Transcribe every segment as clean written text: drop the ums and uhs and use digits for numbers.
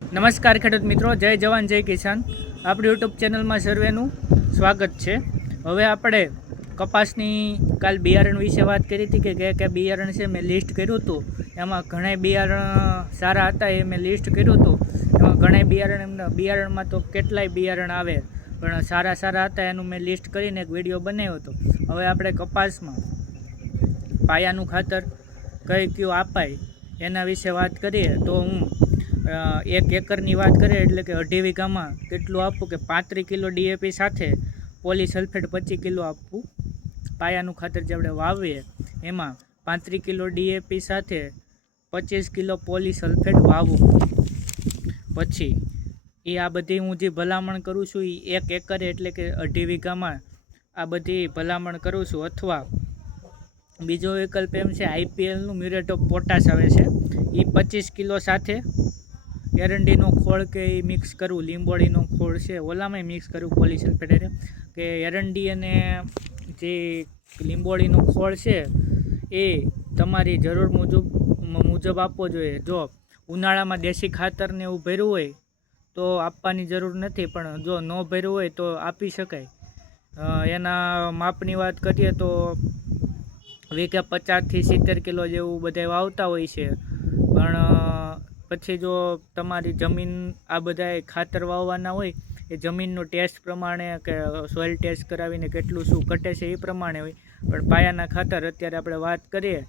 નમસ્કાર ખેડૂત મિત્રો, જય જવાન જય કિસાન. આપણી યુટ્યુબ ચેનલમાં સર્વેનું સ્વાગત છે. હવે આપણે કપાસની કાલ બિયારણ વિશે વાત કરી હતી કે કયા બિયારણ છે મેં લિસ્ટ કર્યું હતું. એમાં ઘણા બિયારણ સારા હતા એ મેં લિસ્ટ કર્યું હતું. એમાં ઘણા બિયારણમાં તો કેટલાય બિયારણ આવે પણ સારા હતા એનું મેં લિસ્ટ કરીને એક વિડીયો બનાવ્યો હતો. હવે આપણે કપાસમાં પાયાનું ખાતર કયું અપાય એના વિશે વાત કરીએ તો હું 1 એકરની વાત કરીએ એટલે કે 2.5 વીઘામાં કેટલું આપવું કે 35 કિલો DAP સાથે પોલીસલ્ફેટ 25 કિલો આપવું. પાયાનું ખાતર જે આપણે વાવીએ એમાં 35 કિલો DAP સાથે 25 કિલો પોલીસલ્ફેટ વાવવું. પછી આ બધી હું જે ભલામણ કરું છું એ 1 એકર એટલે કે 2.5 વીઘામાં આ બધી ભલામણ કરું છું. અથવા બીજો વિકલ્પ એમ છે IPLનું મ્યુરેટ ઓફ પોટાશ આવે છે એ 25 કિલો સાથે એરંડીનો ખોળ કે એ મિક્સ કરવું. લીંબોળીનો ખોળ છે ઓલામાં મિક્સ કરવું પોલીસલ્ફેટ કે એરંડી અને જે લીંબોળીનો ખોળ છે એ તમારી જરૂર મુજબ આપવો જોઈએ. જો ઉનાળામાં દેશી ખાતરને એવું ભર્યું હોય તો આપવાની જરૂર નથી, પણ જો ન ભર્યું હોય તો આપી શકાય. એના માપની વાત કરીએ તો વીઘે 50 થી 70 કિલો જેવું બધા વાવતા હોય છે. પણ પછી જો તમારી જમીન આ બધા ખાતર વાવવાના હોય એ જમીનનો ટેસ્ટ પ્રમાણે કે સોઇલ ટેસ્ટ કરાવીને કેટલું શું ઘટે છે એ પ્રમાણે હોય. પણ પાયાના ખાતર અત્યારે આપણે વાત કરીએ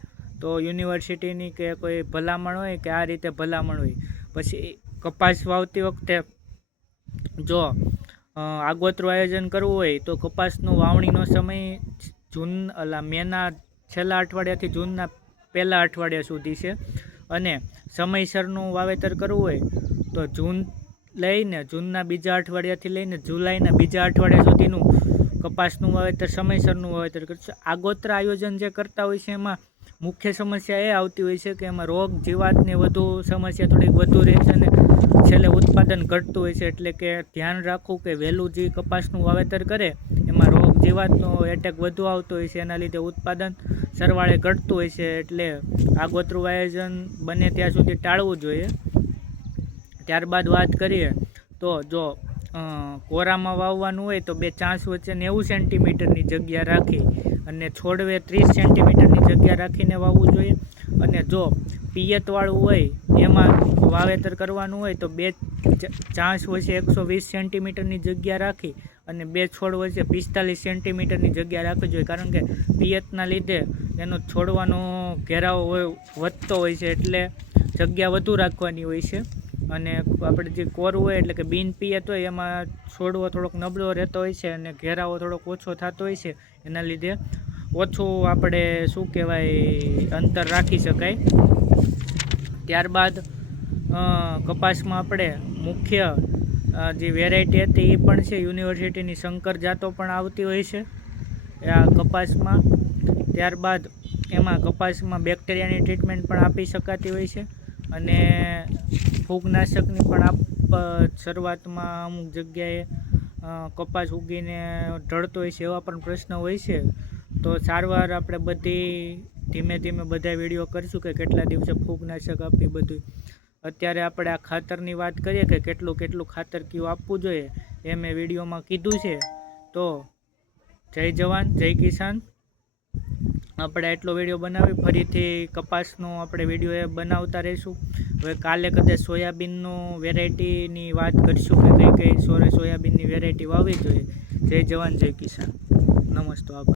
તો યુનિવર્સિટીની કે કોઈ ભલામણ હોય કે આ રીતે ભલામણ હોય. પછી કપાસ વાવતી વખતે જો આગોતરું આયોજન કરવું હોય તો કપાસનો વાવણીનો સમય મેના છેલ્લા અઠવાડિયાથી જૂનના પહેલા અઠવાડિયા સુધી છે. અને સમયસરનું વાવેતર કરવું હોય તો જૂનના બીજા અઠવાડિયાથી લઈને જુલાઈના બીજા અઠવાડિયા સુધીનું કપાસનું વાવેતર સમયસરનું વાવેતર કરશે. આગોતરા આયોજન જે કરતા હોય છે એમાં મુખ્ય સમસ્યા એ આવતી હોય છે કે એમાં રોગ જીવાતને વધુ સમસ્યા થોડીક વધુ રહે છે અને છેલ્લે ઉત્પાદન ઘટતું હોય છે. એટલે કે ધ્યાન રાખવું કે વહેલું જે કપાસનું વાવેતર કરે એમાં રોગ જીવાતનો એટેક વધુ આવતો હોય છે, એના લીધે ઉત્પાદન સરવાળે ઘટતું હોય છે. એટલે આગોતરું આયોજન બને ત્યાં સુધી ટાળવું જોઈએ. ત્યારબાદ વાત કરીએ તો જો કોરામાં વાવવાનું હોય તો 2 ચાંચ વચ્ચે 90 સેન્ટીમીટરની જગ્યા રાખી અને છોડવે 30 સેન્ટીમીટરની જગ્યા રાખીને વાવવું જોઈએ. અને જો પિયતવાળું હોય એમાં વાવેતર કરવાનું હોય તો 2 ચાંચ વચ્ચે 120 સેન્ટીમીટરની જગ્યા રાખી અને 2 છોડ વચ્ચે 45 સેન્ટીમીટરની જગ્યા રાખવી જોઈએ. કારણ કે પિયતના લીધે એનો છોડવાનો ઘેરાવો વધતો હોય છે એટલે જગ્યા વધુ રાખવાની હોય છે. અને આપણે જે કોરું હોય એટલે કે બિન પિયત હોય એમાં છોડવો થોડોક નબળો રહેતો હોય છે અને ઘેરાવો થોડોક ઓછો થતો હોય છે. એના લીધે ઓછું આપણે અંતર રાખી શકાય. ત્યારબાદ કપાસમાં આપણે મુખ્ય જે વેરાયટી હતી એ પણ છે યુનિવર્સિટીની શંકર જાતો પણ આવતી હોય છે આ કપાસમાં. ત્યારબાદ એમાં કપાસમાં બેક્ટેરિયાની ટ્રીટમેન્ટ પણ આપી શકાતી હોય છે અને ફૂગનાશકની પણ શરૂઆતમાં અમુક જગ્યાએ કપાસ ઉગીને ઢળતો હોય છે એવા પણ પ્રશ્ન હોય છે. તો સારવાર આપણે બધી ધીમે ધીમે બધા વિડીયો કરીશું કે કેટલા દિવસે ફૂગનાશક આપી બધું. અત્યારે આપણે આ ખાતરની વાત કરીએ કે કેટલું ખાતર કયું આપવું જોઈએ એ મેં વિડીયોમાં કીધું છે. તો જય જવાન જય કિસાન. આપણે એટલો વિડીયો બનાવી ફરીથી કપાસનો આપણે વિડીયો બનાવતા રહીશું. હવે કાલે કદાચ સોયાબીનનું વેરાયટીની વાત કરીશું કે કઈ સોયાબીનની વેરાયટી વાવવી જોઈએ. જય જવાન જય કિસાન. નમસ્તે. આભાર.